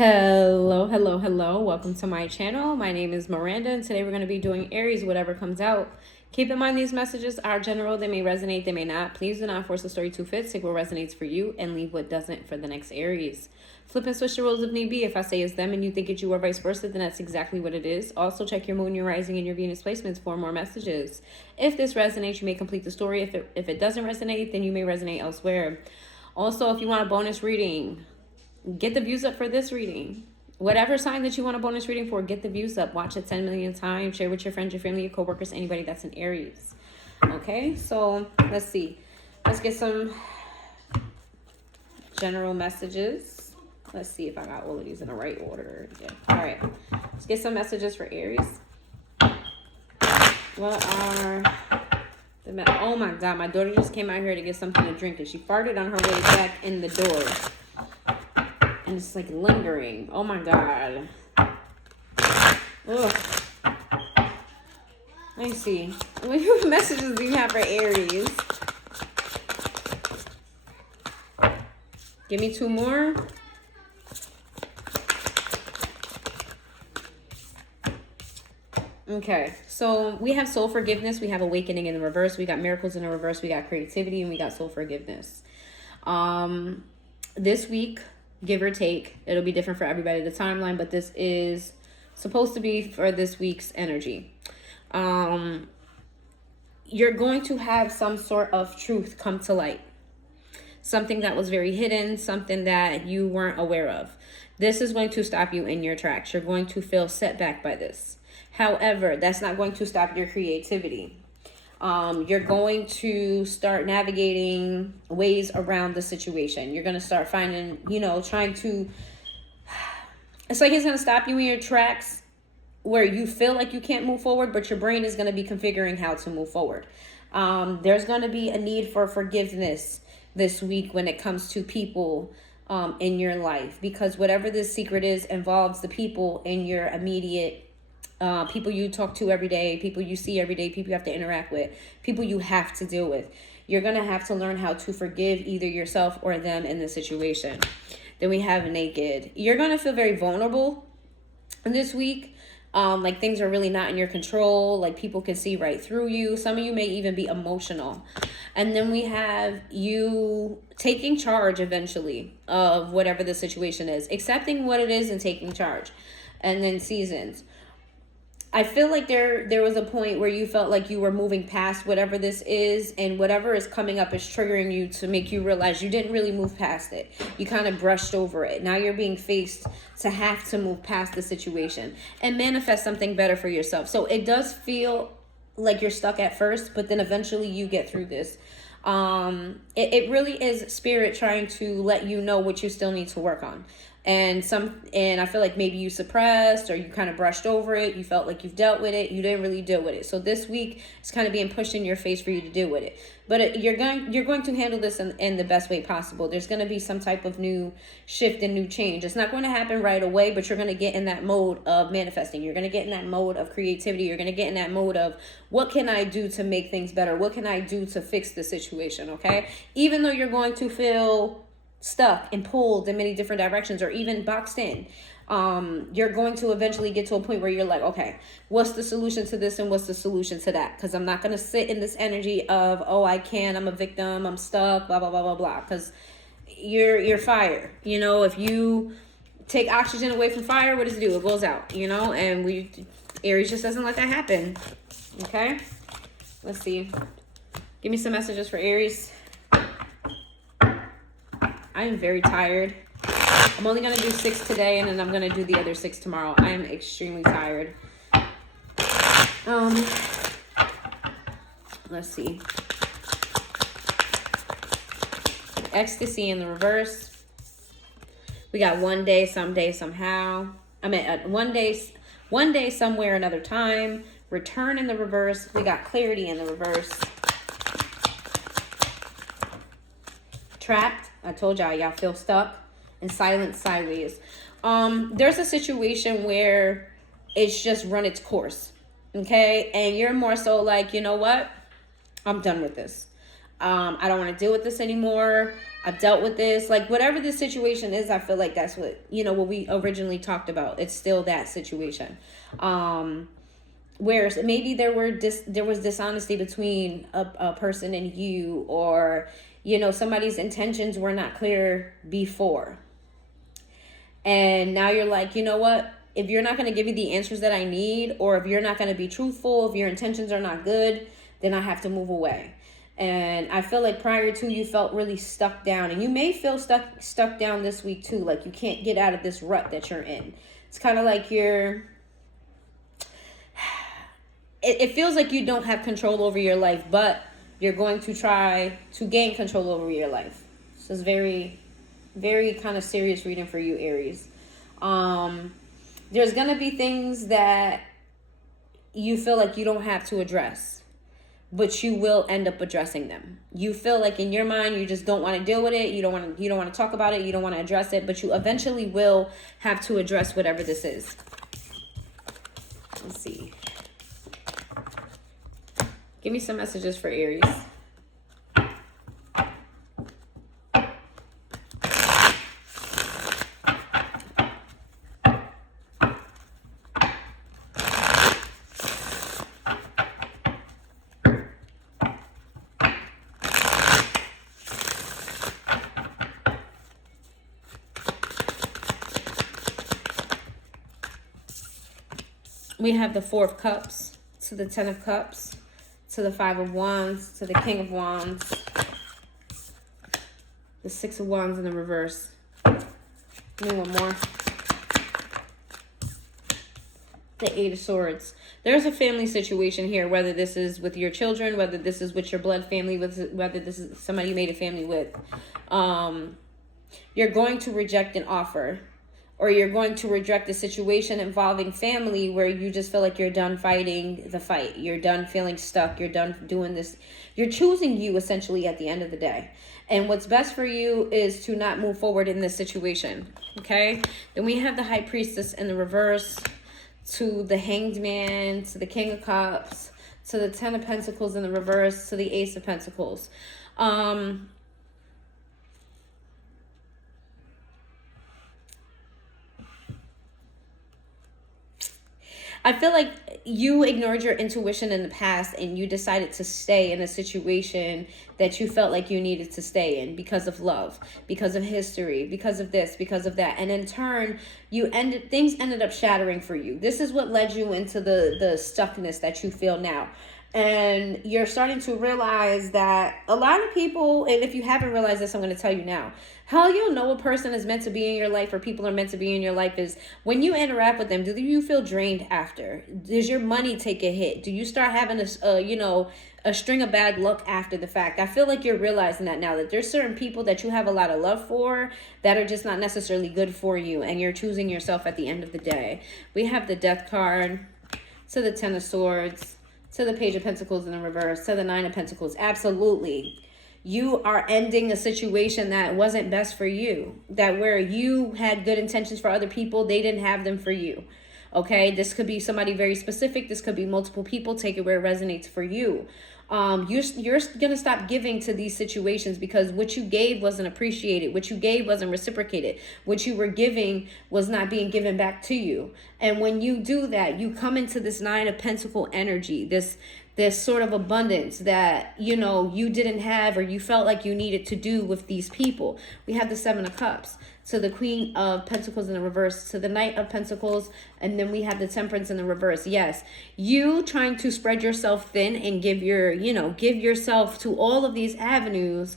Hello. Welcome to my channel. My name is Miranda, and today we're going to be doing Aries, whatever comes out. Keep in mind these messages are general. They may resonate, they may not. Please do not force the story to fit. Take what resonates for you and leave what doesn't for the next Aries. Flip and switch the roles if need be. If I say it's them and you think it's you or vice versa, then that's exactly what it is. Also, check your moon, your rising, and your Venus placements for more messages. If this resonates, you may complete the story. If it doesn't resonate, then you may resonate elsewhere. Also, if you want a bonus reading, get the views up for this reading. Whatever sign that you want a bonus reading for, get the views up. Watch it 10 million times. Share with your friends, your family, your coworkers, anybody that's an Aries. Okay, so let's see. Let's get some general messages. Let's see if I got all of these in the right order. Yeah. All right. Let's get some messages for Aries. What are the... Oh my God, my daughter just came out here to get something to drink and she farted on her way back in the door. And it's like lingering. Oh my God. Ugh. Let me see. What messages do you have for Aries? Give me two more. Okay, so we have soul forgiveness. We have awakening in the reverse. We got miracles in the reverse. We got creativity, and we got soul forgiveness. This week, give or take, it'll be different for everybody, the timeline, but this is supposed to be for this week's energy. You're going to have some sort of truth come to light. Something that was very hidden, something that you weren't aware of. This is going to stop you in your tracks. You're going to feel set back by this. However, that's not going to stop your creativity. You're going to start navigating ways around the situation. You're going to start finding, trying to, it's like it's going to stop you in your tracks where you feel like you can't move forward, but your brain is going to be configuring how to move forward. There's going to be a need for forgiveness this week when it comes to people in your life, because whatever this secret is involves the people in your immediate people you talk to every day, people you see every day, people you have to interact with, people you have to deal with. You're going to have to learn how to forgive either yourself or them in the situation. Then we have naked. You're going to feel very vulnerable this week. Like things are really not in your control. Like people can see right through you. Some of you may even be emotional. And then we have you taking charge eventually of whatever the situation is, accepting what it is and taking charge. And then seasons. I feel like there was a point where you felt like you were moving past whatever this is, and whatever is coming up is triggering you to make you realize you didn't really move past it. You kind of brushed over it. Now you're being faced to have to move past the situation and manifest something better for yourself. So it does feel like you're stuck at first, but then eventually you get through this. It really is spirit trying to let you know what you still need to work on. And I feel like maybe you suppressed or you kind of brushed over it. You felt like you've dealt with it. You didn't really deal with it. So this week it's kind of being pushed in your face for you to deal with it. But you're going to handle this in the best way possible. There's going to be some type of new shift and new change. It's not going to happen right away, but you're going to get in that mode of manifesting. You're going to get in that mode of creativity. You're going to get in that mode of what can I do to make things better? What can I do to fix the situation? Okay. Even though you're going to feel stuck and pulled in many different directions or even boxed in, you're going to eventually get to a point where you're like, okay, what's the solution to this and what's the solution to that? Because I'm not going to sit in this energy of, oh, I'm a victim, I'm stuck, blah, blah, blah, blah, blah. Because you're fire. If you take oxygen away from fire, what does it do? It goes out, and Aries just doesn't let that happen. Okay, let's see. Give me some messages for Aries. I am very tired. I'm only going to do 6 today, and then I'm going to do the other 6 tomorrow. I am extremely tired. Let's see. Ecstasy in the reverse. We got one day, someday, somehow. One day, somewhere, another time. Return in the reverse. We got clarity in the reverse. Trapped. I told y'all feel stuck. And silence sideways. There's a situation where it's just run its course. Okay? And you're more so like, you know what? I'm done with this. I don't want to deal with this anymore. I've dealt with this. Like, whatever the situation is, I feel like that's what, what we originally talked about. It's still that situation. Where maybe there was dishonesty between a person and you, or, somebody's intentions were not clear before. And now you're like, you know what? If you're not going to give me the answers that I need, or if you're not going to be truthful, if your intentions are not good, then I have to move away. And I feel like prior to, you felt really stuck down, and you may feel stuck down this week too. Like you can't get out of this rut that you're in. It's kind of like it feels like you don't have control over your life, but you're going to try to gain control over your life. This is very, very kind of serious reading for you, Aries. There's going to be things that you feel like you don't have to address, but you will end up addressing them. You feel like in your mind, you just don't want to deal with it. You don't want to talk about it. You don't want to address it, but you eventually will have to address whatever this is. Let's see. Give me some messages for Aries. We have the Four of Cups to the Ten of Cups to the Five of Wands to the King of Wands, the Six of Wands in the reverse. Give me one more. The Eight of Swords. There's a family situation here, whether this is with your children, whether this is with your blood family, whether this is somebody you made a family with. You're going to reject an offer, or you're going to reject a situation involving family where you just feel like you're done fighting the fight. You're done feeling stuck. You're done doing this. You're choosing you, essentially, at the end of the day. And what's best for you is to not move forward in this situation, okay? Then we have the High Priestess in the reverse, to the Hanged Man, to the King of Cups, to the Ten of Pentacles in the reverse, to the Ace of Pentacles. I feel like you ignored your intuition in the past, and you decided to stay in a situation that you felt like you needed to stay in because of love, because of history, because of this, because of that. And in turn, things ended up shattering for you. This is what led you into the stuckness that you feel now. And you're starting to realize that a lot of people, and if you haven't realized this, I'm going to tell you now, how you'll know a person is meant to be in your life, or people are meant to be in your life, is when you interact with them. Do you feel drained after? Does your money take a hit? Do you start having a string of bad luck after the fact? I feel like you're realizing that now, that there's certain people that you have a lot of love for that are just not necessarily good for you, and you're choosing yourself at the end of the day. We have the Death card, to the Ten of Swords, to the Page of Pentacles in the reverse, to the Nine of Pentacles. Absolutely. You are ending a situation that wasn't best for you. That where you had good intentions for other people, they didn't have them for you. Okay? This could be somebody very specific. This could be multiple people. Take it where it resonates for you. You're going to stop giving to these situations because what you gave wasn't appreciated. What you gave wasn't reciprocated. What you were giving was not being given back to you. And when you do that, you come into this Nine of Pentacle energy, this sort of abundance that, you didn't have, or you felt like you needed to do with these people. We have the Seven of Cups, to the Queen of Pentacles in the reverse, to the Knight of Pentacles, and then we have the Temperance in the reverse. Yes, you trying to spread yourself thin and give yourself to all of these avenues,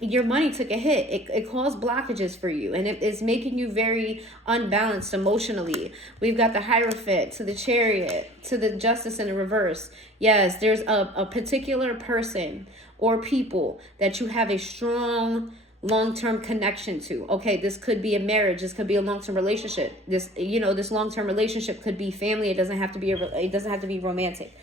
your money took a hit. It caused blockages for you, and it is making you very unbalanced emotionally. We've got the Hierophant, to the Chariot, to the Justice in the reverse. Yes, there's a particular person or people that you have a strong long-term connection to. Okay, this could be a marriage, this could be a long-term relationship. This long-term relationship could be family. It doesn't have to be romantic.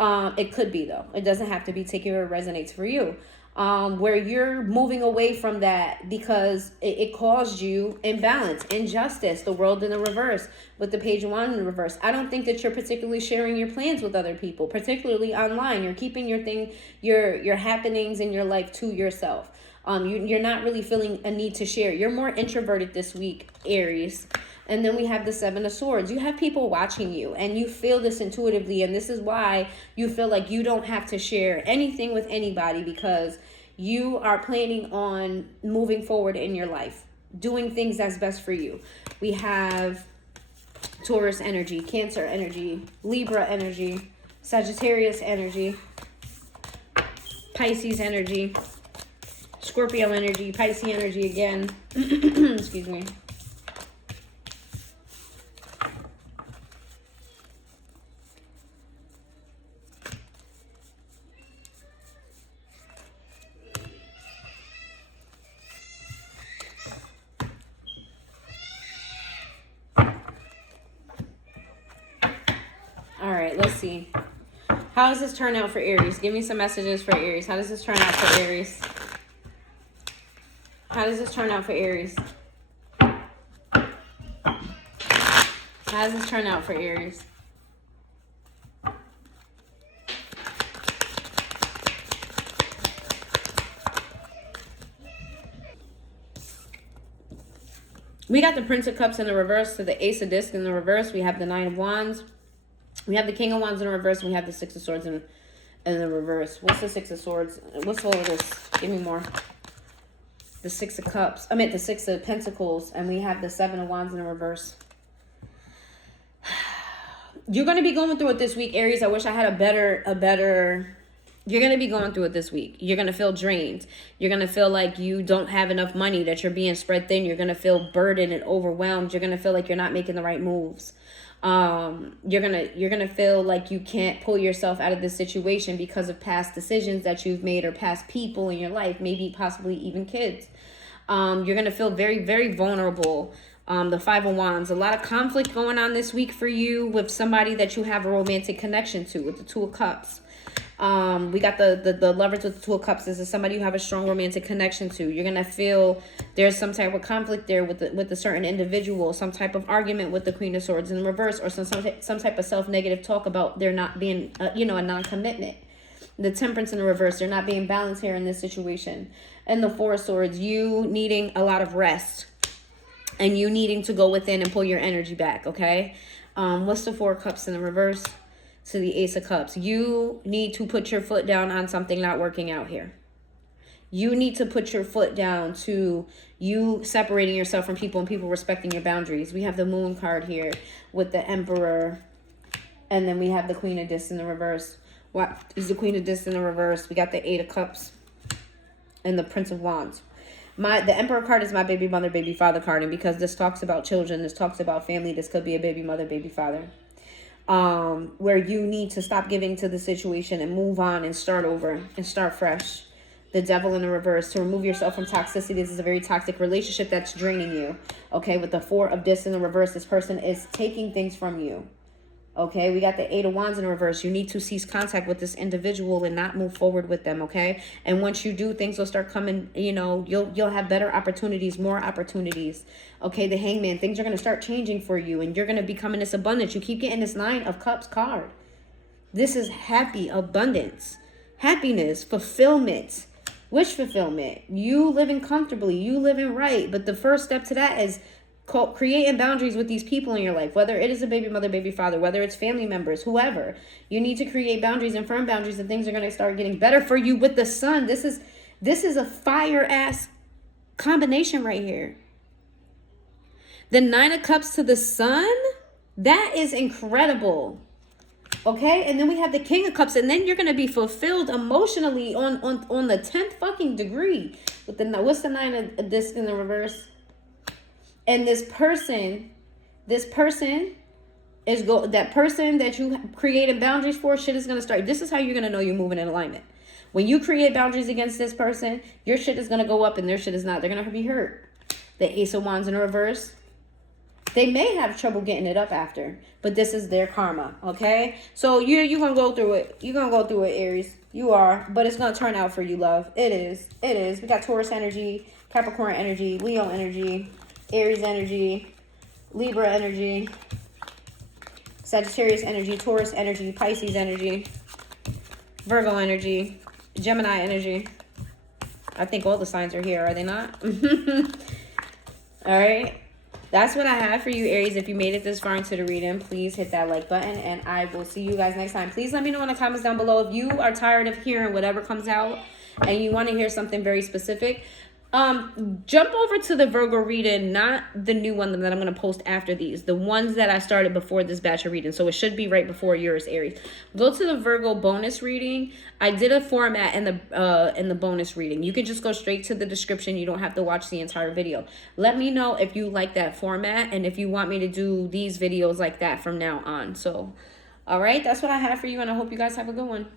It could be, though. It doesn't have to be. Take it where it resonates for you. where you're moving away from that because it caused you imbalance, injustice, the world in the reverse with the page of wands in the reverse. I don't think that you're particularly sharing your plans with other people, particularly online. You're keeping your happenings in your life to yourself. You're not really feeling a need to share. You're more introverted this week, Aries. And then we have the Seven of Swords. You have people watching you, and you feel this intuitively, and this is why you feel like you don't have to share anything with anybody, because you are planning on moving forward in your life, doing things that's best for you. We have Taurus energy, Cancer energy, Libra energy, Sagittarius energy, Pisces energy, Scorpio energy, Pisces energy again. Excuse me. All right, let's see. How does this turn out for Aries? Give me some messages for Aries. How does this turn out for Aries? How does this turn out for Aries? How does this turn out for Aries? We got the Prince of Cups in the reverse, so the Ace of Discs in the reverse. We have the Nine of Wands. We have the King of Wands in the reverse. And we have the Six of Swords in the reverse. What's the Six of Swords? What's all of this? Give me more. The Six of Cups. I meant the Six of Pentacles. And we have the Seven of Wands in the reverse. You're going to be going through it this week, Aries. I wish I had a better... You're going to be going through it this week. You're going to feel drained. You're going to feel like you don't have enough money, that you're being spread thin. You're going to feel burdened and overwhelmed. You're going to feel like you're not making the right moves. You're gonna feel like you can't pull yourself out of this situation because of past decisions that you've made, or past people in your life, maybe possibly even kids. You're gonna feel very, very vulnerable. The Five of Wands, a lot of conflict going on this week for you with somebody that you have a romantic connection to, with the Two of Cups. We got the Lovers with the Two of Cups. This is somebody you have a strong romantic connection to. You're gonna feel there's some type of conflict there with a certain individual, some type of argument with the Queen of Swords in the reverse, or some type of self-negative talk about there not being a non-commitment. The Temperance in the reverse, they're not being balanced here in this situation. And the Four of Swords, you needing a lot of rest, and you needing to go within and pull your energy back. Okay, what's the Four of Cups in the reverse? To the Ace of Cups. You need to put your foot down on something not working out here. You need to put your foot down to you separating yourself from people and people respecting your boundaries. We have the Moon card here with the Emperor. And then we have the Queen of Discs in the reverse. What is the Queen of Discs in the reverse? We got the Eight of Cups and the Prince of Wands. The Emperor card is my baby mother, baby father card. And because this talks about children, this talks about family, this could be a baby mother, baby father. Where you need to stop giving to the situation and move on and start over and start fresh. The Devil in the reverse, to remove yourself from toxicity. This is a very toxic relationship that's draining you. Okay, with the Four of Discs in the reverse, this person is taking things from you. Okay, we got the Eight of Wands in reverse. You need to cease contact with this individual and not move forward with them, okay? And once you do, things will start coming, you'll have better opportunities, more opportunities. Okay, the Hangman, things are going to start changing for you, and you're going to become in this abundance. You keep getting this Nine of Cups card. This is happy, abundance, happiness, fulfillment. Which fulfillment? You living comfortably, you living right. But the first step to that is creating boundaries with these people in your life, whether it is a baby mother, baby father, whether it's family members, whoever. You need to create boundaries and firm boundaries, and things are going to start getting better for you with the Sun. This is a fire ass combination right here. The Nine of Cups to the Sun, that is incredible. Okay, and then we have the King of Cups, and then you're going to be fulfilled emotionally on the 10th fucking degree. With what's the Nine of Discs in the reverse? And that person that you created boundaries for, shit is going to start. This is how you're going to know you're moving in alignment. When you create boundaries against this person, your shit is going to go up and their shit is not. They're going to be hurt. The Ace of Wands in reverse. They may have trouble getting it up after, but this is their karma, okay? So you're going to go through it. You're going to go through it, Aries. You are, but it's going to turn out for you, love. It is. It is. We got Taurus energy, Capricorn energy, Leo energy, Aries energy, Libra energy, Sagittarius energy, Taurus energy, Pisces energy, Virgo energy, Gemini energy. I think all the signs are here, are they not? All right. That's what I have for you, Aries. If you made it this far into the reading, please hit that like button, and I will see you guys next time. Please let me know in the comments down below if you are tired of hearing whatever comes out and you want to hear something very specific. Jump over to the Virgo reading, not the new one that I'm going to post after these, the ones that I started before this batch of reading. So it should be right before yours, Aries. Go to the Virgo bonus reading. I did a format in the bonus reading. You can just go straight to the description. You don't have to watch the entire video. Let me know if you like that format and if you want me to do these videos like that from now on. So, all right, that's what I have for you, and I hope you guys have a good one.